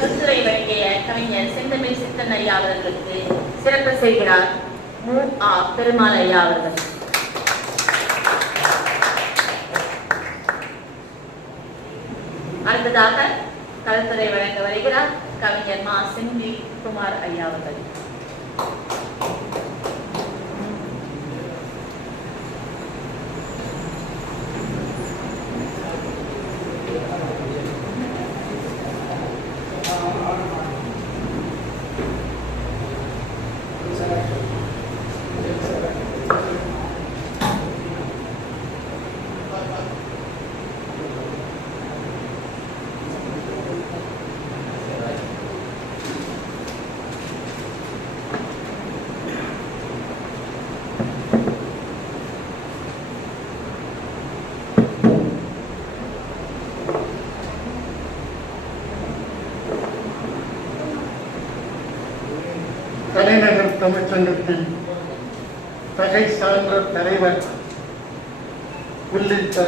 கருத்துரை வழங்கிய கவிஞர் செந்தமிழ் சித்தன் ஐயா அவர்களுக்கு சிறப்பு செய்கிறார் மு.ஆ. பெருமாள் ஐயா அவர்கள். அடுத்ததாக கருத்துரை வழங்க வருகிறார் கவிஞர் மா. செந்தில் குமார் ஐயா அவர்கள். தலைநகர் தமிழ்ச்சங்கத்தின் தகை சான்ற தலைவர் உள்ளிட்ட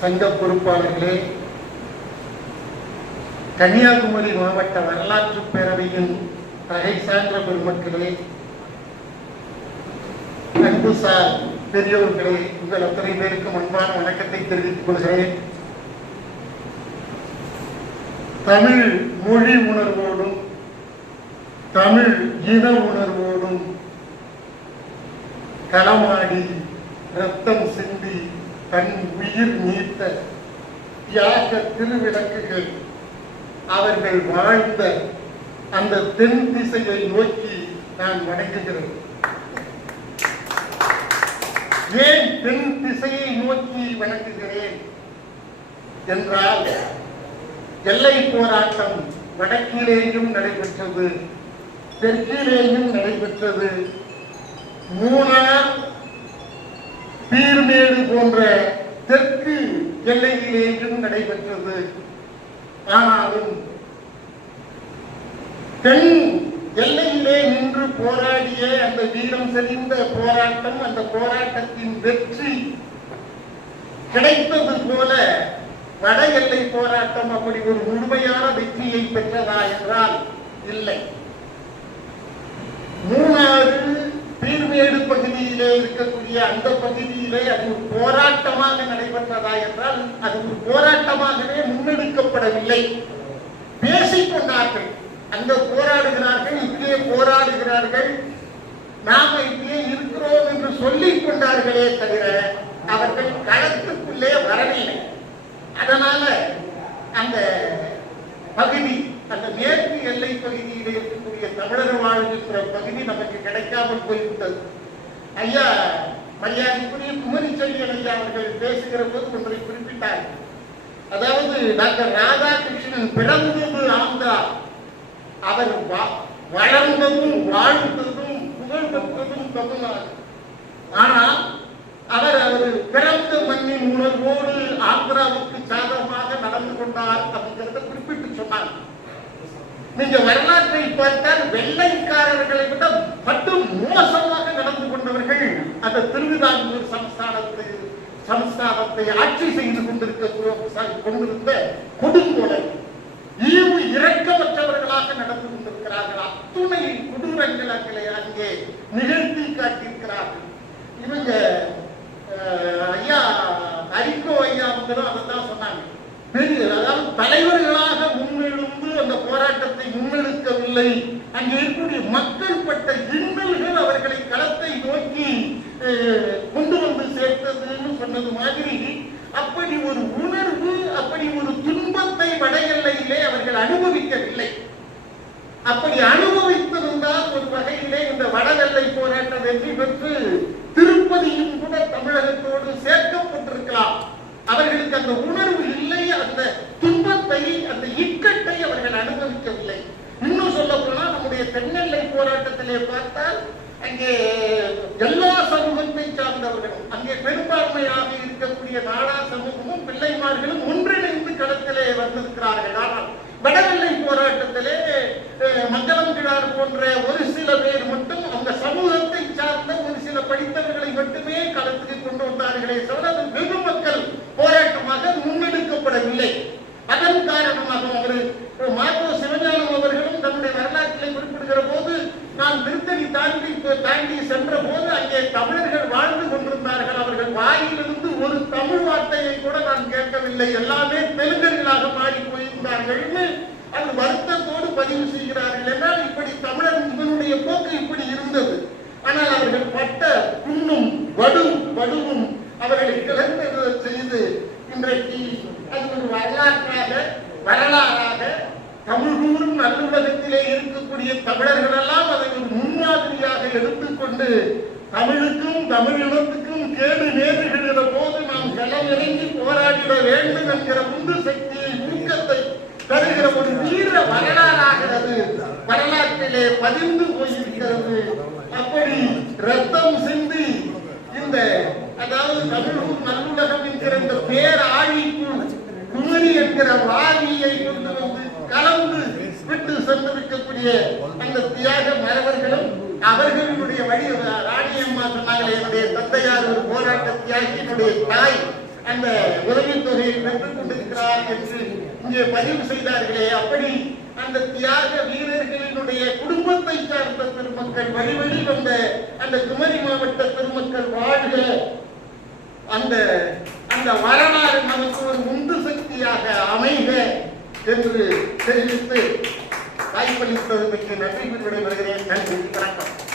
சங்க பொறுப்பாளர்களே, கன்னியாகுமரி மாவட்ட வரலாற்று பேரவையின் தகை சான்ற பெருமக்களே, அன்புசார் பெரியோர்களே, உங்கள் அத்தனை பேருக்கும் அன்பான வணக்கத்தை தெரிவித்துக் கொள்கிறேன். தமிழ் மொழி உணர்வோடும் தமிழ் இன உணர்வோடும் களமாடி ரத்தம் சிந்தி தன் உயிர் நீத்த தியாக திருவிளக்குகள் அவர்கள் வாழ்ந்த அந்த தென் திசையை நோக்கி நான் வணங்குகிறேன். ஏன் தென் திசையை நோக்கி வணங்குகிறேன் என்றால், எல்லை போராட்டம் வடக்கிலேயும் நடைபெற்றது, தெற்கிலேயும் நடைபெற்றது. மூணார், பீர்மேடு போன்ற தெற்கு எல்லையிலேயும் நடைபெற்றது. ஆனாலும் தென் எல்லையிலே நின்று போராடிய அந்த வீரம் செறிந்த போராட்டம், அந்த போராட்டத்தின் வெற்றி கிடைத்தது போல வட எல்லை போராட்டம் அப்படி ஒரு முழுமையான வெற்றியை பெற்றதா என்றால் இல்லை. மூணாறு பீர்மேடு பகுதியிலே இருக்கக்கூடிய அந்த பகுதியிலே அது ஒரு போராட்டமாக நடைபெற்றதா என்றால் அது ஒரு போராட்டமாகவே முன்னெடுக்கப்படவில்லை. பேசிக்கொண்டார்கள், அங்க போராடுகிறார்கள், இங்கே போராடுகிறார்கள், நாம இங்கே இருக்கிறோம் என்று சொல்லிக் கொண்டார்களே தவிர அவர்கள் களத்துக்குள்ளே வரவில்லை. அதனால அந்த பகுதி, அந்த மேற்கு எல்லை பகுதியில் இருக்கக்கூடிய தமிழர் வாழ்கின்ற பகுதி நமக்கு கிடைக்காமல் போய்விட்டது. ஐயா மரியாதைக்குரிய குமரிச்செல்வியன் ஐயா அவர்கள் பேசுகிற போது ஒன்றை குறிப்பிட்டார். அதாவது டாக்டர் ராதாகிருஷ்ணன் பிறந்தது ஆந்திரா, அவர் வளர்ந்ததும் வாழ்ந்ததும் புகழ் பெற்றதும் தமிழ்நாடு. ஆனால் அவர் பிறந்த மண்ணின் உணர்வோடு ஆந்திராவுக்கு சாதகமாக நடந்து கொண்டார் அப்படிங்கிறத குறிப்பிட்டு சொன்னார். நீங்க வரலாற்றை பார்த்தால் வெள்ளைக்காரர்களை விட மட்டும் மோசமாக நடந்து கொண்டவர்கள் அந்த திருவிதாங்கூர் சமஸ்தானத்தை ஆட்சி செய்து கொண்டிருந்த கொடுங்கோலை ஈவு இரக்கமற்றவர்களாக நடந்து கொண்டிருக்கிறார்கள். அத்துணை கொடூரங்கள் அங்கே நிகழ்த்தி காட்டியிருக்கிறார்கள். இவங்க ஐயா அரிக்கோ ஐயா அதைத்தான் சொன்னாங்க. அதாவது தலைவர்களாக முன்னெடுத்து அந்த போராட்டத்தை முன்னெடுக்கவில்லை. அங்கே இருக்கக்கூடிய மக்கள் பட்ட இன்னல்கள் அவர்களை களத்தை நோக்கி கொண்டு வந்து சேர்த்ததுன்னு சொன்னது மாதிரி அப்படி ஒரு உணர்வு, அப்படி ஒரு துன்பத்தை வட எல்லையிலே அவர்கள் அனுபவிக்கவில்லை. அப்படி அனுபவித்திருந்தால் ஒரு வகையிலே இந்த வட எல்லை போராட்டம் வெற்றி பெற்று திருப்பதியும் கூட தமிழகத்தோடு சேர்க்கப்பட்டிருக்கலாம். அவர்களுக்கு அந்த உணர்வு இல்லை, அந்த துன்பத்தை, அந்த இக்கட்டை அவர்கள் அனுபவிக்கவில்லை. இன்னும் சொல்ல போனால் நம்முடைய தென்னெல்லை போராட்டத்திலே பார்த்தால் அங்கே எல்லா சமூகத்தை சார்ந்தவர்களும், அங்கே பெரும்பான்மையாக இருக்கக்கூடிய நாடார் சமூகமும் பிள்ளைமார்களும் ஒன்றிணைந்து களத்திலே வந்திருக்கிறார்கள். ஆனால் வடவெல்லை போராட்டத்திலே மங்களம் போன்ற ஒரு சில பேர் மட்டும் அந்த சமூகத்தை சார்ந்த ஒரு சில படித்தவர்களை மட்டுமே களத்துக்கு கொண்டு வந்தார்களே தவிர அது வெகு மக்கள் போராட்டமாக முன்னெடுக்கப்படவில்லை. அதன் காரணமாக அவர் மாதவ சிவஞான பதிவு செய்கிறார்கள் என்றால் இப்படி தமிழர் இவனுடைய போக்கு இப்படி இருந்தது. ஆனால் அவர்கள் பட்ட புண்ணும் வடுவும் அவர்களை கிளம்பெற செய்து இன்றைக்கு அது ஒரு வரலாறாக தமிழ்கூறும் நல்லுலகத்திலே இருக்கக்கூடிய தமிழர்கள் எல்லாம் அதை ஒரு முன்மாதிரியாக எடுத்துக்கொண்டு தமிழுக்கும் தமிழினத்துக்கும் கேடு நேருகிற போது நாம் களமிறங்கி போராடிட வேண்டும் என்கிற உந்து சக்தியை ஊக்கத்தை தருகிற ஒரு வீர வரலாறாகிறது வரலாற்றிலே பதிந்து போயிருக்கிறது. அப்படி ரத்தம் சிந்தி இந்த அதாவது தமிழூர் நல்லுலகம் என்கிற இந்த பேர் ஆழிக்குள் குமரி என்கிற வாரியை கொண்டு வந்து கலந்து விட்டு சென்றிருக்கக்கூடிய அந்த தியாக மரபர்களும் அவர்களுடைய வழி ராணியம்மா சொன்னாங்களே, என்னுடைய தந்தையார் ஒரு போராட்ட தியாகி, என்னுடைய தாய் அந்த உதவித்தொகையை பெற்றுக் கொண்டிருக்கிறார் என்று இங்கே பதிவு செய்தார்களே, அப்படி அந்த தியாக வீரர்களினுடைய குடும்பத்தை சார்ந்த பெருமக்கள் வழி வந்த அந்த குமரி மாவட்ட பெருமக்கள் வாழ்க, அந்த வரலாறு நமக்கு ஒரு உந்து சக்தியாக அமைக என்று தெரிவித்து வாய்ப்பளித்ததற்கு நன்றி விடைபெறுகிறேன். நன்றி, வணக்கம்.